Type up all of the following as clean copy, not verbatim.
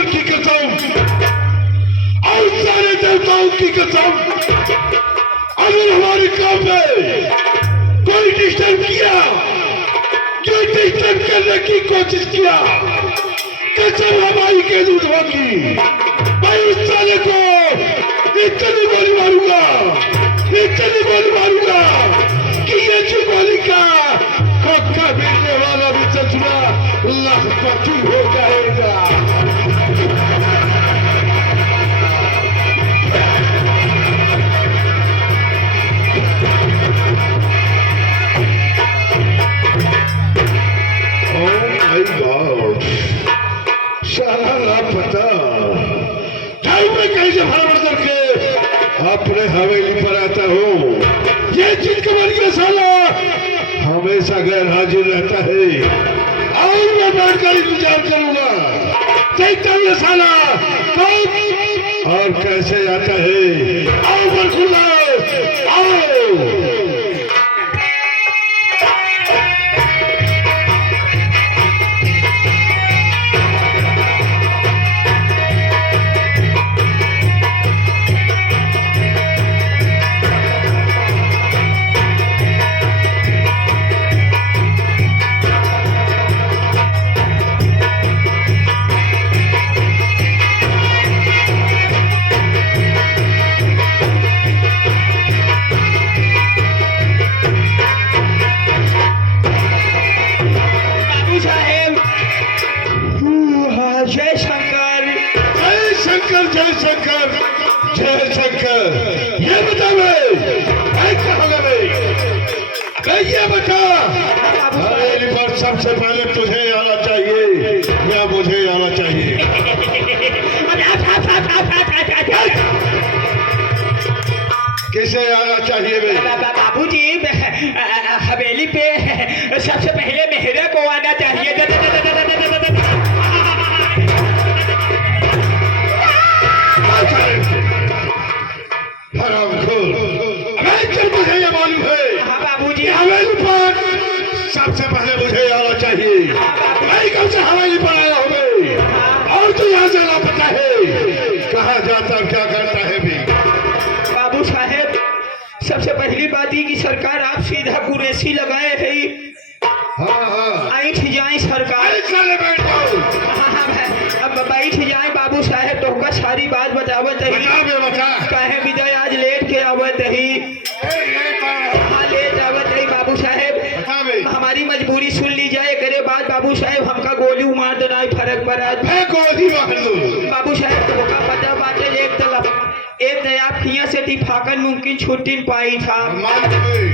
भगवान की कसम और सारे देवताओं की कसम, अगर हमारे काम में कोई डिस्टर्ब किया, जो डिस्टर्ब करने की कोशिश किया, कसम हमारी के दूध होगी, मैं उस साले को इतनी गोली मारूंगा, इतनी गोली मारूंगा कि ये जो गोली का खोखा गिरने वाला भी चचुआ लखपति हो जाएगा। साला लापता टाइम में कैसे भरभर करके अपने हवेली पर आता हूँ। ये चिटकमरिया साला हमेशा गैर हाजिर रहता है और मैं बैठकर इंतजार करूंगा, देखता हूँ ये साला कब और कैसे आता है। आओ बरखुल्ला आओ। जय शंकर, जय शंकर। ये बता मैं कहाँ गए? ये बता हवेली पर सबसे पहले तुझे आना चाहिए या मुझे आना चाहिए? किसे आना चाहिए भाई? बाबूजी हवेली पे सबसे पहले मेहरा को आना चाहिए। मुझे ये मालूम है बाबूजी हवेली पर सबसे पहले मुझे आना चाहिए। मैं कब से हवेली पर आया हूँ और तू यहाँ से लापता है, कहाँ जाता क्या करता है भी? बाबू साहेब सबसे पहली बात ही कि सरकार आप सीधा कुरेसी लगाए है। हाँ बैठ जाए सरकार। बैठ जाओ। अब बैठ जाए बाबू साहेब, तो होगा सारी बात बतावत है। कहे विजय आज लेट के आवत है। हाँ लेट आवत है बाबू साहेब, हमारी मजबूरी सुन ली जाए। करे बात बाबू साहेब हमका गोली मार देना फर्क पड़ा। बाबू साहेब तो होगा पता बात है। एक दया खिया से दिफाकन मुमकिन छुट्टी पाई था।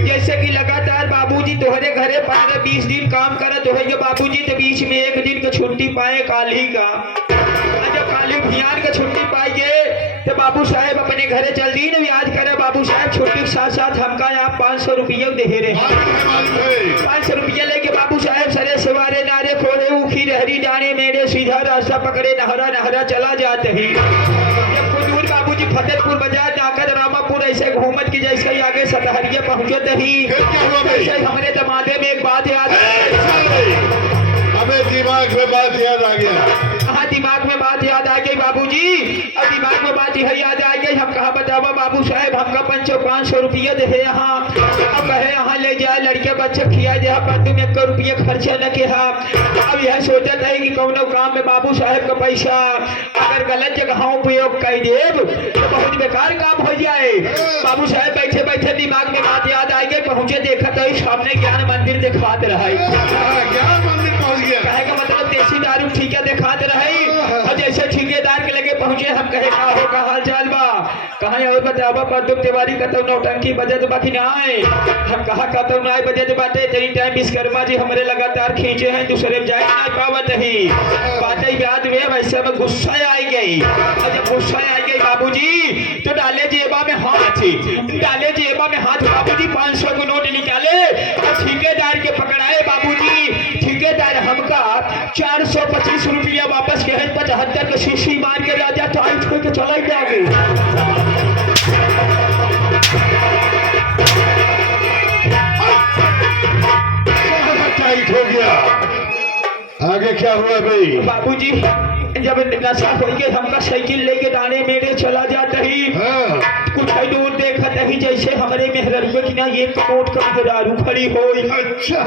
जैसे कि लगातार बाबूजी तोहरे घरे 15-20 दिन काम करत हो बाबूजी, तो बीच में एक दिन का छुट्टी पाए काली का। जब काली भियान का छुट्टी पाइए तो बाबू साहेब अपने घरे जल्दी न याद करे। बाबू साहेब छुट्टी के साथ साथ हमका आप 500 रुपये दे रहे। 500 रुपया लेके बाबू साहेब सरे सवारे नारे खोले उखी रहरी डाने मेरे सीधा रास्ता पकड़े नहरा नहरा चला जाते ही। बाबूजी फतेहपुर बाजार जाकर रामापुर ऐसे घूमत की जैसे ही आगे सतहरिया पहुंचते ही ऐसे हमारे दमादे में एक बात याद हमें दिमाग में बात याद आ गया। हाँ दिमाग में बात याद आ गई बाबूजी। अब दिमाग में बात यही याद आ गई। हम कहा बतावा बाबू साहेब हमका 500 रुपये दे यहाँ। अब कहे यहाँ ले जाए लड़के बच्चे खिया जाए पर तुम 1 रुपये खर्चा न किया। अब यह सोचत है कि कौन काम में बाबू साहेब का पैसा अगर गलत जगह उपयोग कर देव तो बहुत बेकार काम हो जाए। बाबू साहेब बैठे बैठे दिमाग में बात याद आ गई। पहुंचे देखा तो सामने ज्ञान मंदिर दिखात रहा। ज्ञान मंदिर पहुंच गया। कहे का मतलब देसी दारू ठीका दिखात रही। और जैसे ठेकेदार के लगे पहुंचे हम कहे का हो का हाल चाल बा? कहा और बतावा बंदूक तिवारी कतौ नौटंकी बजत बाकी ना आए। हम कहा कतौ ना बजत बाटे तेरी टाइम विश्वकर्मा जी हमरे लगातार खींचे हैं दूसरे में जाए ना पावत ही बातें याद हुए। वैसे में गुस्सा आई गई। और जब गुस्सा आई गई बाबूजी तो डाले जेबा में हाथ, डाले जेबा में हाथ। बाबूजी 500 का नोट निकाले और ठेकेदार के पकड़ाए बाबूजी। ठेकेदार हमका 425 रुपया वापस के 75 के शीशी मार के राजा तो आई छोड़ के चला जाओगे। टाइट हो गया। आगे क्या हुआ भाई? बाबूजी जब नशा हो गए हमका साइकिल लेके दाने मेरे चला जाता ही हाँ, कुछ ही दूर देखा ही जैसे हमारे मेहररुआ की ना एक कोट का दारू खड़ी हो। अच्छा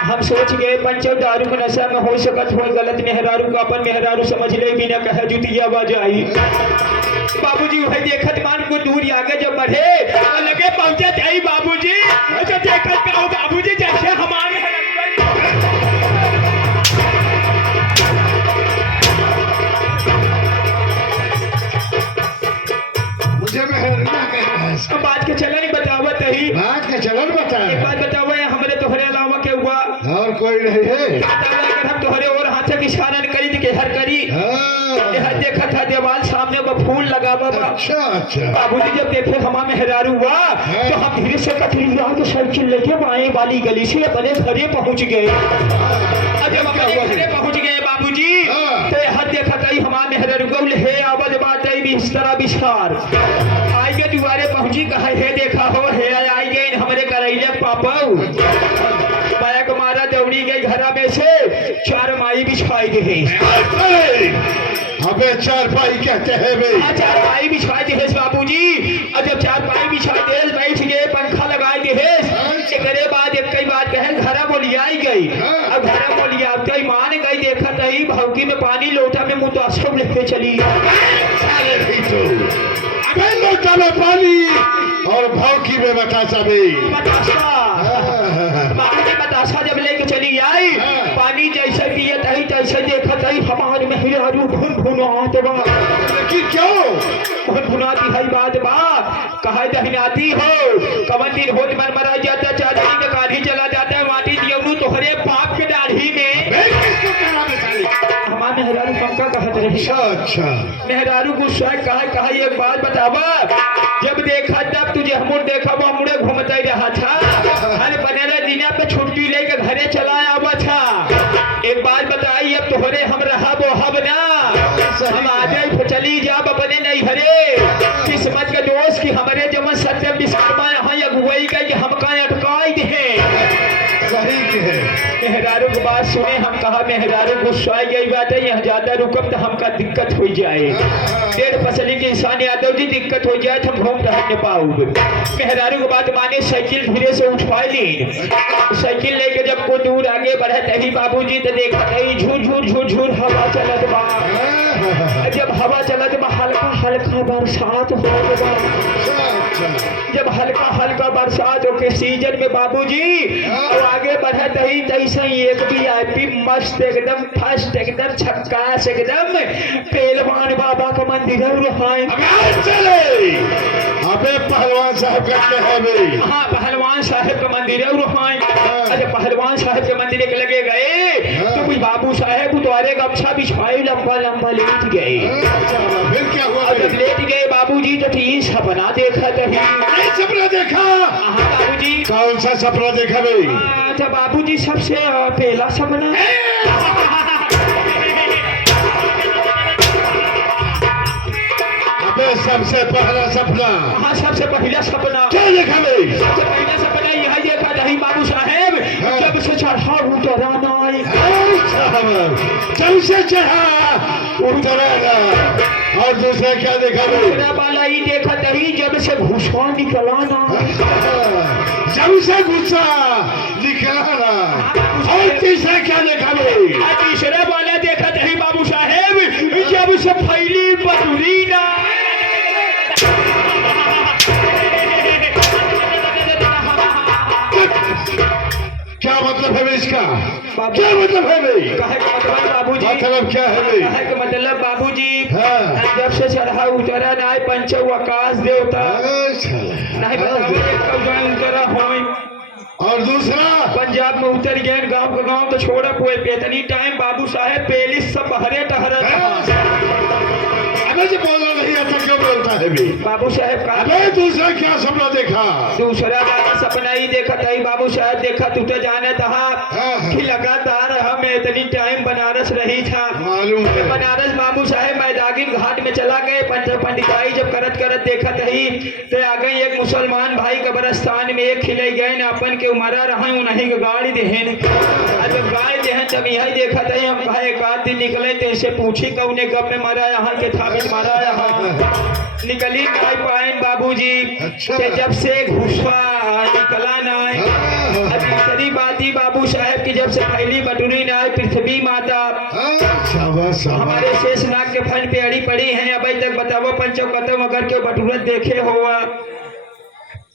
हम सोच गए पंचो दारू में नशा में हो सकत हो गलत मेहरारू को अपन मेहरारू समझ ले बिना कहे जुतिया बजाई। बाबूजी वही देखत मान को दूर आगे जब बढ़े तो लगे पहुंचे थे बाबूजी। अच्छा देखत का बाबूजी जैसे हमारे मुझे मेहरना कहना है। बात के चलन ही बतावत ही। बात का चलन बता। एक बात बताओ हमारे तोहरे अलावा के हुआ और कोई नहीं है। अगर हम तोहरे और हाथ के इशारा न करी के हर करी हाँ, यह देखा था दीवार सामने वो फूल लगा बा। अच्छा अच्छा। बाबूजी जब देखे हमा मेहरारू हुआ तो हम धीरे से कथरिया के साइकिल लेके बाएं वाली गली से अपने घरे पहुंच गए। अब जब अपने घरे पहुंच गए बाबूजी तो यह देखा था हमा मेहरारू गौल है आवाज बात है इस तरह विस्तार आई के दुआरे पहुंची कहा है देखा हो है आई गए हमारे करैले पापा बाया मारा दौड़ी गई घरा में से चार माई बिछाई गई। अबे चारपाई कहते हैं भाई। चार पाई बिछाई दे बाबूजी और जब चार पाई बिछा दे बैठ गए पंखा लगाई दे एकरे बाद एक कई बात कहे घरा बोलियाई गई। अब घरा बोलिया कई मान गई देखा तही भौकी में पानी लोटा में मुतासब लेके चली। अबे लोटा में पानी और भौकी में बतासा भी। बतासा बाबूजी बतासा जब लेके चली आई पानी जैसे पिए तही तैसे देखा तही हमारे मेहरारू भुन भुनात बा। कि क्यों भुन भुनाती है बात बा कहा दहनाती हो कवन दिन होत मन मरा जाता चादरी में काढ़ी चला जाता माटी दियनु तोहरे पाप के दाढ़ी में। हमारे मेहरारू पंखा कहत रही। अच्छा मेहरारू गुस्सा कहा एक बात बतावा जब देखा तब तुझे हमों देखा वो मुड़े घूमता ही रहा था हर 15 दिन पे छुट्टी लेके घरे चला आवा था। एक बात बताई अब तोहरे हम रहा वो हब ना हम आ जाए चली जा अपने नहीं हरे किस्मत के दोस्त की हमारे जब सत्य विश्वकर्मा यहाँ अगुवाई का हम कहा अटकाई दे। सही कहे। मेहरारू की बात सुने हम कहा मेहरारू गुस्सा गई बात है यहाँ ज्यादा रुकम तो हमका दिक्कत हो जाए डेढ़ फसली के इंसान यादव जी दिक्कत हो जाए तो हम घूम रह पाऊ। मेहरारू की बात माने साइकिल धीरे से उठवा ली साइकिल लेके जब को दूर आगे बढ़े तही बाबूजी तो देखा नहीं झूर झूर झूर झूर हवा चलत बा। जब हवा चलत बा हल्का हल्का बरसात हो बा। जब हल्का हल्का बरसात हो के सीजन में बाबूजी और आगे बढ़े तही तैसे एक VIP मस्त एकदम फर्स्ट एकदम छक्कास एकदम पहलवान बाबा का मंदिर है। अबे पहलवान साहब कहते हैं भाई। हाँ पहलवान साहब का मंदिर है। अरे पहलवान साहब के मंदिर के लगे गए तो कोई बाबू साहब द्वारे गमछा बिछाए लंबा लंबा लेट गए। फिर क्या हुआ? जब लेट गए बाबूजी तो तीन सपना देखा तभी। सपना देखा? हाँ बाबूजी। कौन सा सपना देखा भाई? अच्छा बाबूजी सबसे पहला सपना अबे सबसे पहला सपना। हाँ सबसे पहला सपना क्या देखा भाई? सबसे पहला सपना यह देखा नहीं बाबू साहेब जब से चढ़ा उतराना जब से चढ़ा उतराना। और दूसरा क्या देखा भाई? दूसरा वाला ही देखा नहीं जब से घुसा निकलाना। जब से गुस्सा निकलाना। और तीसरा क्या देखा भाई? तीसरा वाला देखा नहीं बाबू साहेब जब से फैली बदुरी ना। क्या मतलब है इसका? क्या मतलब है भाई? बाबूजी मतलब क्या है भाई? मतलब बाबूजी हाँ। जब से चढ़ा उतरा ना पंचो आकाश देवता नहीं उतरा हो। और दूसरा पंजाब में उतर गए गांव का गांव तो छोड़ा कोई बेतनी टाइम बाबू साहेब पहली सब हरे टहरा अबे बोला नहीं आता क्यों बोलता है भी? बाबू साहेब का अबे दूसरा क्या सपना देखा? दूसरा वाला सपना ही देखा था बाबू साहब देखा तू तो जाने था कि लगातार हम इतनी टाइम बनारस रही था। मालूम है। बनारस बाबू साहेब मैदागिर घाट में चला गए देखत है पंडिताई जब करत करत देखत ही तो आ गई एक मुसलमान भाई कब्रस्तान में एक खिले गए न अपन के उमरा रहे उन्हीं के गाड़ी देहन और जब गाड़ी देहन तब यही देखत है हम भाई एक आध दिन निकले तो इसे पूछी कौने कब में मरा यहाँ के था में मरा यहाँ निकली नहीं पाए बाबूजी ते जब से घुसवा निकला नहीं दूसरी बात ही बाबू साहब की जब से पहली बटुरी न आई पृथ्वी माता हमारे शेषनाग के फन पे अड़ी पड़ी हैं अभी तक बताओ पंचो कदम अगर के बटुरत देखे हुआ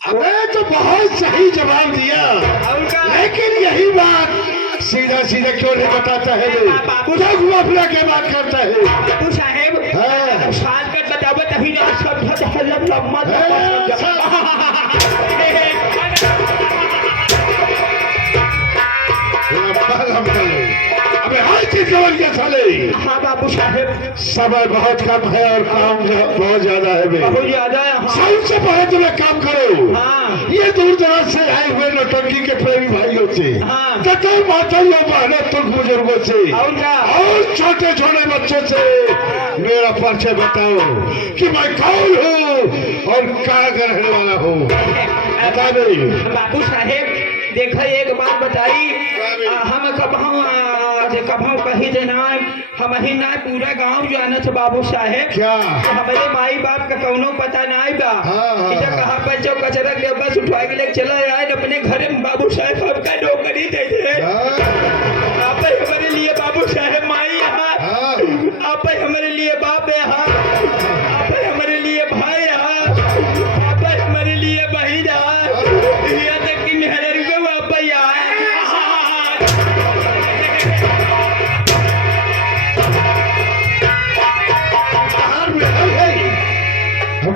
अबे तो बहुत सही जवाब दिया लेकिन यही बात सीधा सीधा क्यों नहीं बताता है मुझे घुमा फिरा के बात करता है बाबू साहेब साल का बताओ तभी ना सब लम्मा अबे हर चीज समझ गया साले। हाँ बाबू साहेब समय बहुत कम है और काम बहुत ज्यादा है बहुत ज्यादा है हाँ। सबसे पहले तुम्हें काम करो हाँ। ये दूर दराज से आए हुए नौटंकी के प्रेमी भाइयों से हाँ। तथा माताओं बहनों तुम बुजुर्गों से और छोटे छोटे बच्चों से मेरा परिचय बताओ कि मैं कौन हूँ और कहाँ का रहने वाला हूँ बता दे बाबू साहेब देखा एक बात बताई हम कभाऊ कही देना हम ही ना पूरा गांव जाना था बाबू साहेब क्या हमारे माई बाप का कौनो पता नहीं बा कहा पर जो कचरा के बस उठवा के लेके चला आए अपने घर में बाबू साहेब आपका नौकरी दे दे आप हमारे लिए बाबू साहेब माई यहाँ आप हमारे लिए बाप यहाँ आप हमारे लिए भाई यहाँ आप हमारे लिए बहन यहाँ तक कि मेहर को आप यहाँ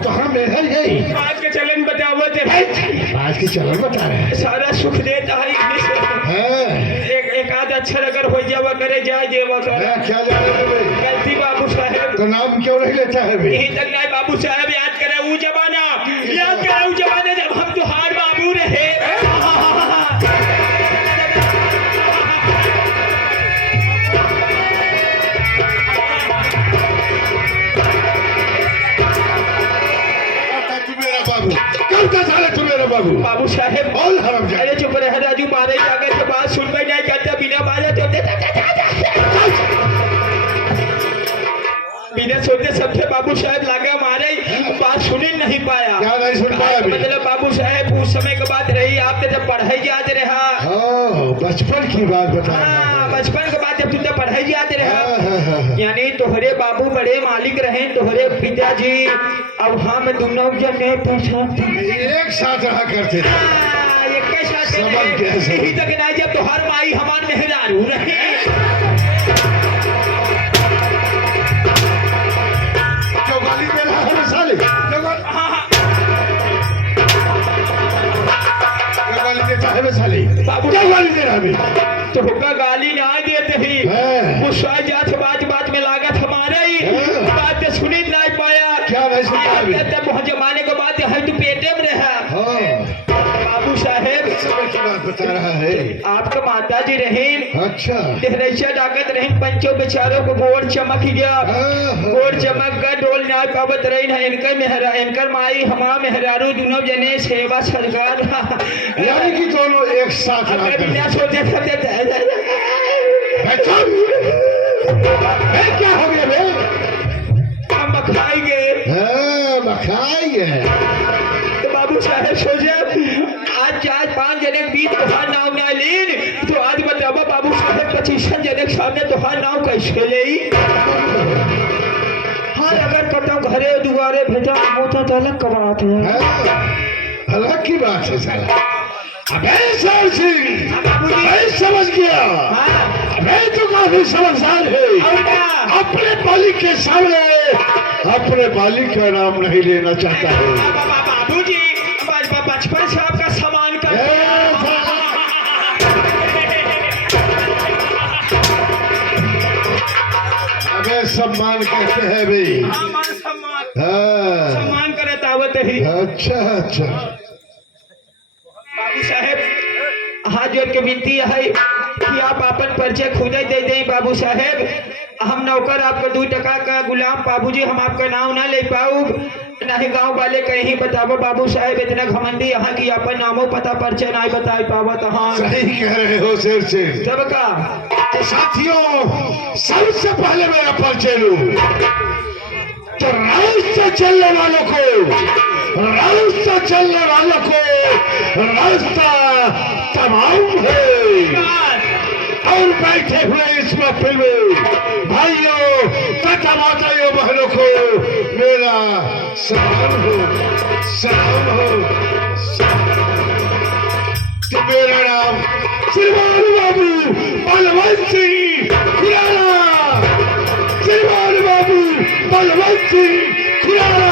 कहाँ में है यही आज के चलन बतावत है आज के चलन बता रहे हैं सारा सुख देता है एक आध अक्षर अगर हो जावा करे जाए देवा करे क्या जाने गलती बाबू साहेब तो नाम क्यों नहीं लेता है यही तक नहीं बाबू साहेब याद करे वो जमाना जब हम तुहार बाबू रहे बाबू साहेब बोल हरम अरे चुप रहे राजू मारे जाकर के बात सुन में नहीं करता बिना बाजा चलते बिना सोते सबसे बाबू साहेब लागा मारे बात सुन ही नहीं पाया क्या नहीं सुन पाया मतलब बाबू साहेब उस समय की बात रही आपने जब पढ़ाई याद रहा बचपन की बात बता बचपन के बाद जब तुमने पढ़ाई याद रहा यानी तोहरे बाबू बड़े मालिक रहे तोहरे पिताजी अब हम दोनों जने एक साथ रहा करते थे यही तक नहीं जब तोहर माई हमार मेहरारू रहे जो गाली दे रहा है साले गाली देता है साले बाबू क्या गाली दे रहा है तो हुक्का गाली ना देते ही गुस्सा जात बात में लागत हमारा ही बात सुनी नहीं पाया क्या नहीं सुन पाया बहुत जमाने के बाद है तू पेटे में रहा बाबू साहेब की बात बता रहा है आपका माता जी रहे अच्छा देहरैया डाकत रहे पंचों बेचारों को गोड़ चमक गया गोड़ चमक गया डोल न्याय पावत रही ना इनकर माई हमा मेहरारू दोनों जने सेवा सरकार यानी कि दोनों एक साथ बिना सोचे क्या हो गया बे हम बखाएंगे तो बाबू साहेब सोचे आज 5 जने बीच तुहार नाव ना लीन तो आज बताओ बाबू साहेब 25 जने के सामने तुहार नाव कैसे ले हाँ अगर कटो घरे दुआरे भेजा मोता तो अलग का बात है अलग की बात है साला अबे सर सिंह मैं समझ गया मैं तो काफी समझदार है अपने मालिक के सामने अपने मालिक का नाम नहीं लेना चाहता है बाबू जी बचपन से आपका सम्मान कर अबे सम्मान कहते हैं भाई सम्मान करे तावत ही अच्छा बाबू साहेब हाथ जोड़ के विनती है कि कि आप अपन परिचय खुद ही दे दें बाबू साहेब। हम नौकर आपका 2 टका का गुलाम बाबूजी, हम आपका नाम ना ले पाऊ, नहीं गांव वाले कहीं बताओ बाबू साहेब, इतना घमंडी यहाँ की अपन नामो पता परिचय नहीं बता पावत। हाँ सही कह रहे हो शेर से। तब का तो साथियों सबसे पहले मेरा परिचय लूं तो रास्ता चलने वालों को रास्ता तमाम है। और बैठे हुए इस महफिल में भाइयों तथा माताओं बहनों को मेरा सलाम हो। तो मेरा नाम श्रीमान बाबू बलवंत सिंह खुराना, श्रीमान बाबू बलवंत सिंह खुराना,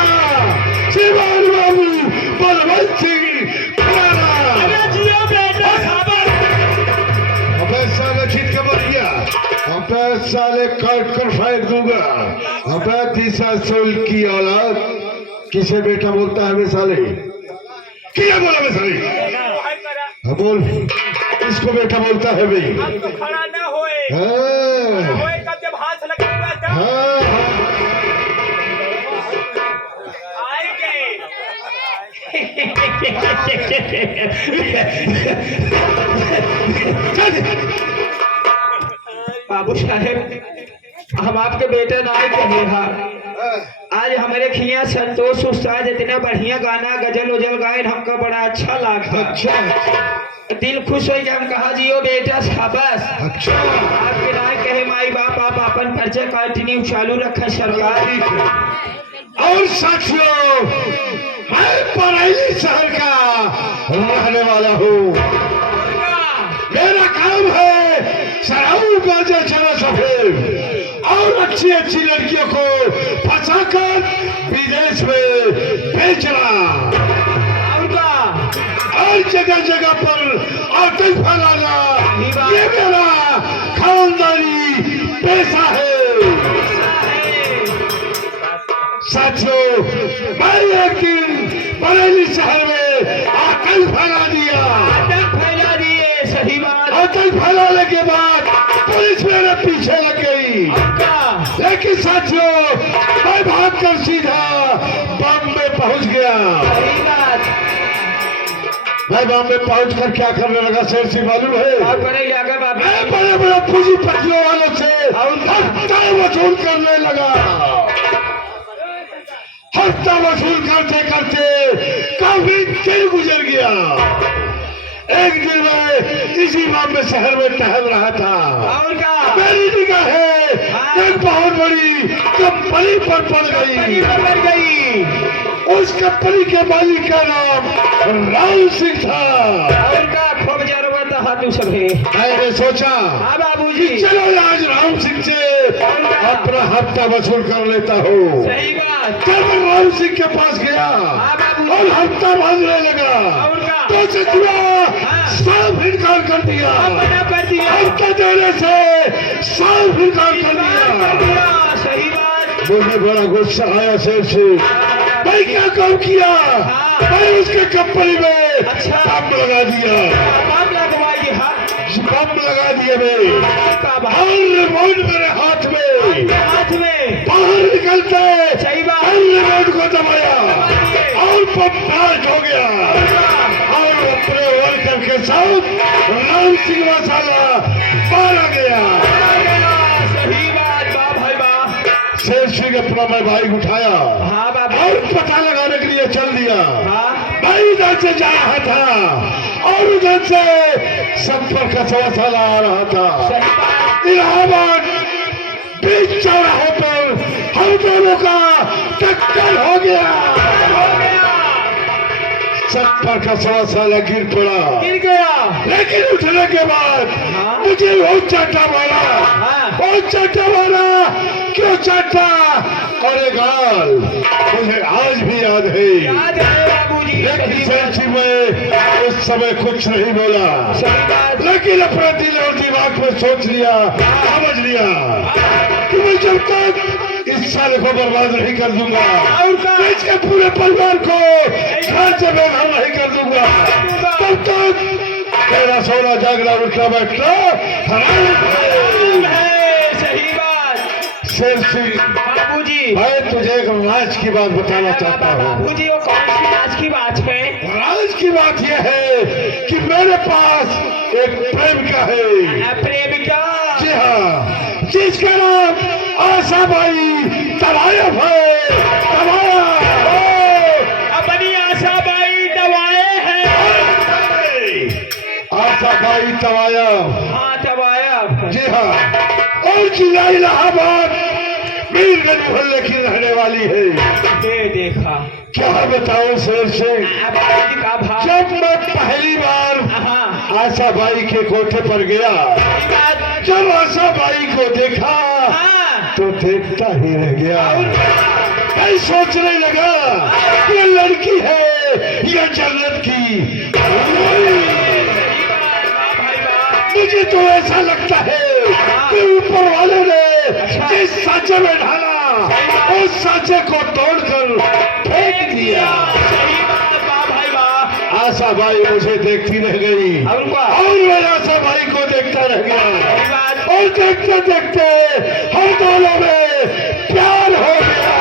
श्रीमान बाबू बलवंत सिंह खुराना। अबे साले खींच के मर गया, अबे साले काट कर फेंक दूंगा। अबे 30 साल की औलाद किसे बेटा बोलता है बे साले? क्या बोला बे साले? हाँ बोल, इसको बेटा बोलता है भाई। खड़ा ना होए, हाँ होए कब जब हाथ लगेगा तब हाँ आएंगे। बाबू साहेब हम आपके बेटे नाई कहे हा। आज हमारे खिया संतोष उस्ताद इतना बढ़िया गाना गजल उजल गाए, हमको बड़ा अच्छा लगा। अच्छा दिल खुश हो हम कहा जियो बेटा शाबाश। अच्छा आपके नाई कहे माई बाप आप अपन परिचय कंटिन्यू चालू रखा सरकार। और साथियों मैं बरेली शहर का रहने वाला हूँ। मेरा काम है सराऊ गाजा चना सफेद और अच्छी अच्छी लड़कियों को फंसाकर विदेश में बेचना और जगह जगह पर आतंक फैलाना, ये मेरा खानदानी पेशा है। साथियों मैं एक दिन बरेली शहर में आतंक फैला दिया। फैला दिए सही बात। आतंक फैलाने के बाद पुलिस मेरे पीछे लग गई, लेकिन साथियों मैं भागकर सीधा बॉम्बे पहुंच गया। सही बात। मैं बॉम्बे पहुंचकर क्या करने लगा शेर सिंह मालूम है? आप बड़े जाकर बाबा मैं बड़े बड़े पूंजीपतियों वालों से हफ्ता वसूल करने लगा। हफ्ता वसूल करते करते काफी दिन गुजर गया। एक दिन मैं इसी बॉम्बे शहर में टहल रहा था, और क्या मेरी निगाहें एक बहुत बड़ी कंपनी पर पड़ गई। उस कंपनी के मालिक का नाम राम सिंह था। और क्या खूब जरूरत हाथू सभी। मैंने सोचा हाँ बाबूजी चलो आज राम सिंह से अपना हफ्ता वसूल कर लेता हूँ। सही बात। जब मैं राम सिंह के पास गया हाँ बाबूजी और हफ्ता मांगने लगा और क्या तो सचिवा साफ इनकार कर दिया। मना कर दिया। हफ्ता देने से साफ इनकार कर दिया। सही बात। मुझे बड़ा गुस्सा आया शेर से। मैं क्या काम किया? मैं उसके कंपनी में अच्छा। बम लगा दिया। मामला घुमाइए हाथ बम लगा दिया मैं और रिमोट मेरे हाथ में बाहर निकलते सही बात। रिमोट को दबाया और बम ब्लास्ट हो गया और अपने वर्कर के साथ राम सिंह मसाला मारा गया। सही बात बा भाई बा। शेर सिंह अपना मैं बाइक उठाया हाँ बाबा और पता लगाने के लिए चल दिया। हाँ मैं इधर से जा रहा था और उधर से संपर्क का सवाल आ रहा था। सही बात। इलाहाबाद बीच चौराहे पर हम दोनों का टक्कर हो गया। संपर्क का सवाल गिर पड़ा, गिर गया। लेकिन उठने के बाद हाँ। मुझे वो चाटा मारा। हाँ। वो चाटा मारा क्यों चाटा? अरे गाल मुझे आज भी याद है। याद है बाबूजी। लेकिन सेठी में उस समय कुछ नहीं बोला, सही बात। लेकिन अपने दिल और दिमाग में सोच लिया, समझ लिया कि मैं जब तक इस साल को बर्बाद नहीं कर दूंगा, मैं इसके पूरे परिवार को घर से बेघर नहीं कर दूंगा, तब तक तेरा सोना जागना उठना बैठना हराम है, सही बात। शेर सिंह बाबूजी, मैं तुझे एक राज की बात बताना चाहता हूँ। बाबूजी वो कौन सी आज की बात है? राज की बात यह है कि मेरे पास एक प्रेमिका है। प्रेमिका? जी हाँ, जिसका नाम आशाबाई तवायफ है। अपनी आशाबाई दवाए हैं। आशाबाई तवायफ, हाँ तवायफ। जी हाँ, और जिला इलाहाबाद मीरगंज मोहल्ले की रहने वाली है। देखा क्या बताऊं शेर सिंह, बाबूजी का भाव। जब मैं पहली बार हाँ आशाबाई के कोठे पर गया, जब आशाबाई को देखा हाँ। तो देखता ही रह गया। मैं सोचने लगा ये लड़की है या जन्नत की। मुझे तो ऐसा लगता है कि ऊपर वाले ने जिस सांचे में ढाला उस सांचे को तोड़कर फेंक दिया। आशाबाई मुझे देखती रह गई और मैं आशाबाई को देखता रह गया और देखते देखते हम दोनों में प्यार हो गया।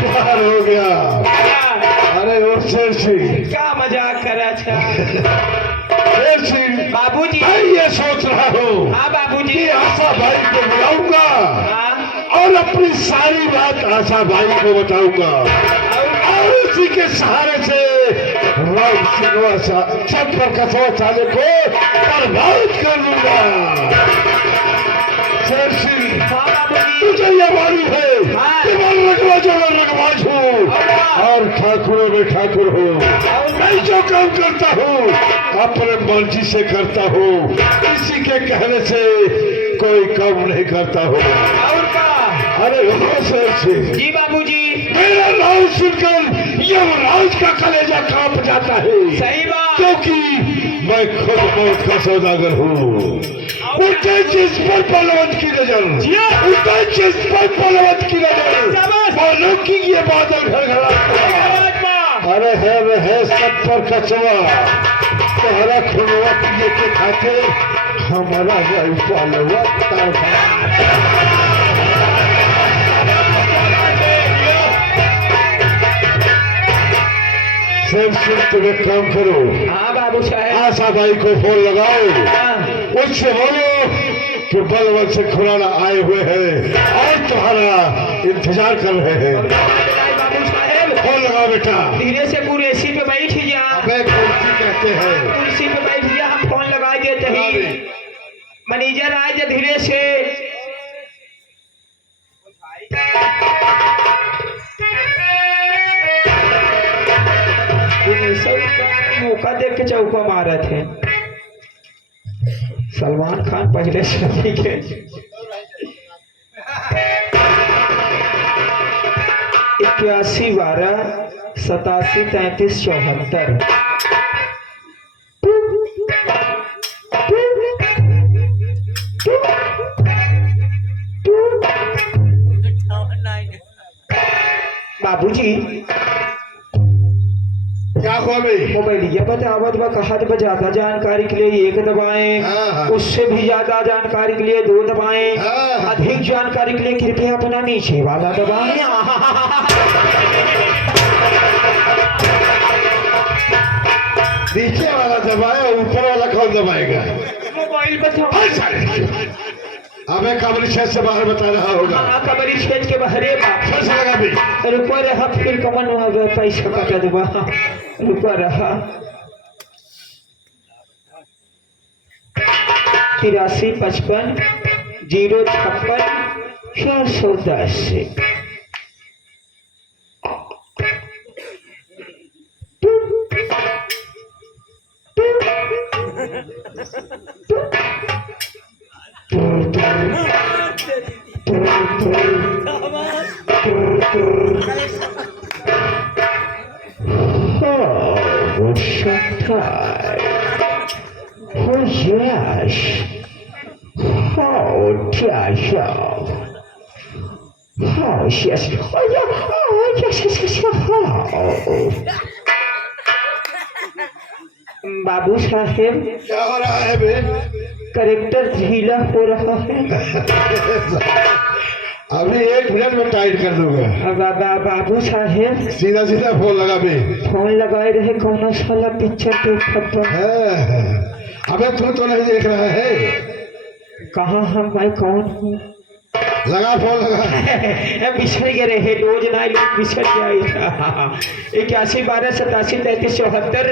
प्यार हो गया। अरे वो शेर सिंह, क्या मजाक करा था शेर सिंह, बाबूजी। मैं ये सोच रहा हूँ हाँ बाबूजी। कि आशाबाई को बुलाऊंगा हाँ। और अपनी सारी बात आशाबाई को बताऊंगा और उसी के सहारे से छत पर कसवा साले को बर्बाद कर लूंगा। शेर सिंह, हाँ बाबूजी। तुझे ये मालूम है कि मैं रगवा जो रगवाज हूँ और ठाकुरों में ठाकुर हूँ। मैं जो काम करता हूँ अपने मर्जी से करता हूँ, किसी के कहने से कोई काम नहीं करता हूँ। और का? अरे हो शेर सिंह, जी बाबूजी। मेरा नाम सुनकर यमराज का कलेजा कांप जाता है। सही बात। क्योंकि मैं खुद मौत का सौदागर हूँ। उठे जिस पर बलवंत की नजर, उठे जिस पर बलवंत की नजर, मानो कि ये बादल घड़घड़ा। अरे है सब पर कचवा, तुम्हारा खुलवा पिए के खाते हमारा वही पालवा सिर्फ तुम एक काम करो, हाँ बाबू साहब। आशाबाई को फोन लगाओ, हाँ। उससे बोलो कि बलवंत से खुराना आए हुए हैं और तुम्हारा इंतजार कर रहे हैं। बाबू साहब फोन लगाओ बेटा। धीरे से कुर्सी पे बैठ जा। अबे कुर्सी कहते हैं। कुर्सी पे बैठ जा, हम फोन लगा देते हैं। मैनेजर आए जा धीरे से। मौका देख के चौका मारा थे सलमान खान पहले शादी के। 81 12 87 33 74। बाबूजी क्या हुआ भाई? मोबाइल ये बतावत बा कहा तो ज्यादा जानकारी के लिए एक दबाएं, हाँ। उससे भी ज्यादा जानकारी के लिए 2 दबाएं, हाँ। अधिक जानकारी के लिए कृपया अपना नीचे वाला दबाएं। नीचे वाला दबाया, ऊपर वाला कौन दबाएगा? मोबाइल बताओ। हमें कमरी छत से बाहर बता रहा होगा। कमरी छेद के बहरे फिर से लगा भी। रुपा रहा फिर कमन पैसा कटा दुबा रुपा रहा 83 55 056 410। Oh, surprise. Oh, yes. Oh, pleasure. Oh, yes. Oh, yeah. Oh, yes, yes, yes, yes. Oh. बाबू साहेब क्या हो रहा है बे? करेक्टर ढीला हो रहा है। अभी 1 मिनट में टाइट कर दूंगा। बाबू साहेब सीधा सीधा फोन लगा बे। फोन लगाए रहे कौन साला पिक्चर देखत बा? अबे तू तो नहीं देख रहा है। कहाँ हम मैं कौन हूँ? लगा फोन लगा। बिछड़ गए रहे रोज ना लोग बिछड़ जाए। 81 12 87 33 74।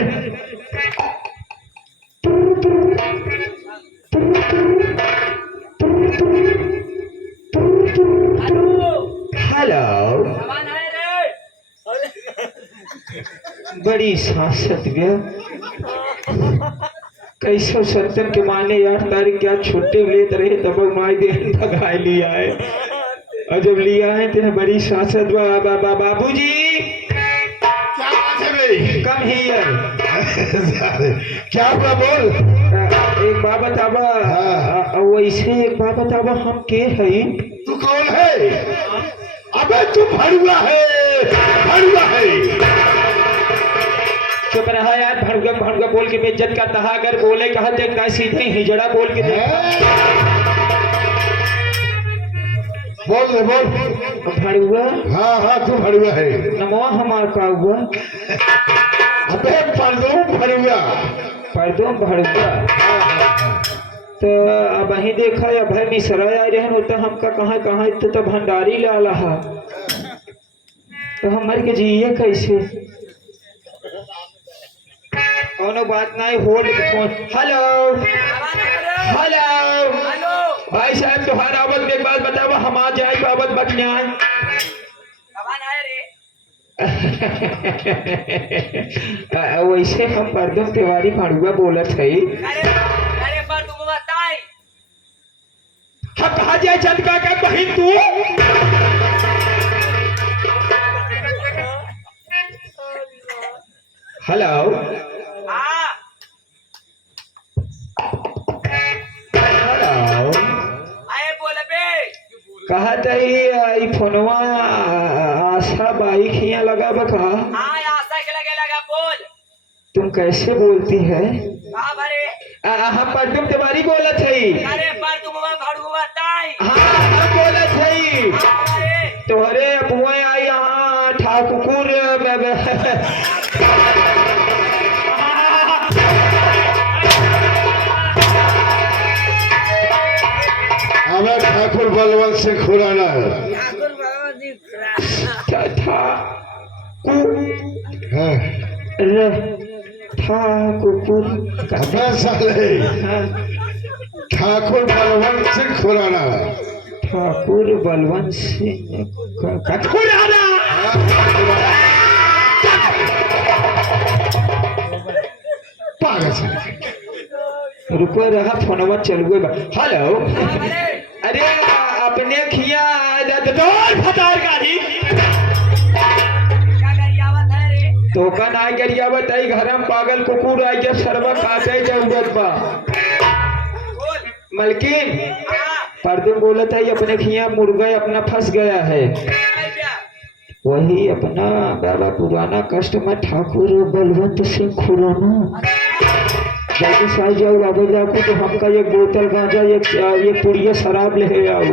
हेलो सामान है रे। बड़ी सांसत गया कैसे सत्तन के माने यार तारीख क्या छुट्टी लेते रहे तब माई दे भगाए लिया है और जब लिया है तेरे बड़ी सांसत बाबूजी क्या बात है बे? कम हियर क्या हुआ बोल। एक बात बतावा। वैसे एक बात बतावा हम के हई? तू कौन है? अबे तू भड़ुआ है, भड़ुआ है। चुप रहा यार। भड़ुआ भड़ुआ बोल के बेइज्जत करता है। अगर बोले कहा देखता है सीधे हिजड़ा बोल के देख। बोल दे बोल। भड़ुआ हाँ हाँ तू भड़ुआ है। नमो हमार का हुआ। अबे पर्दो भड़ुआ। पर्दो भड़ुआ तो अब ही देखा या भाई मिसरा आए रहे तो हमका कहाँ कहाँ तो भंडारी ला रहा तो हमारे के जिये कैसे? कोनो बात नहीं। Hold phone. हेलो हेलो भाई साहब तुम्हारा आवत के बाद बताओ हम आ जाए तो आवत बकने आए। सामान है रे। वैसे हम परदम तिवारी भड़ुआ बोलत है। अरे पर तुम बताई। हम कहा जाए चंदका का बहन तू? हेलो हाँ हेलो आए बोले बे। कहा तही फोनवा आशा बाई खिया लगा बका। हाँ आशा के लगा बोल। तुम कैसे बोलती है? हाँ भरे। हम परदम तिवारी बोलत है। अरे पर तुम भड़ुआ बताई। हाँ हम बोलत है। हाँ भरे। तोहरे अबुआ आई यहाँ ठाकुर अबे ठाकुर बलवंत से खुराना ठाकुर अबे साले ठाकुर बलवंत सिंह खुराना। ठाकुर बलवंत सिंह खुराना। पागल से रुको रहा फोनवा चल गई। हेलो हाँ भरे। अरे अपने खिया दौड़ फतार गाड़ी क्या गरियावत है रे। तो का ना गरियावत आई घर में पागल कुकुर आई जब सरवा काटे जरूरत बा। बोल। मलकिन हाँ परदुम बोलत है अपने खिया मुर्गा अपना फंस गया है। क्या? वही अपना बाबा पुराना कस्टमर ठाकुर बलवंत सिंह खुराना जैसे साई जाओ आगे जाको तो हमका एक बोतल गांजा एक पुड़िया शराब ले आओ।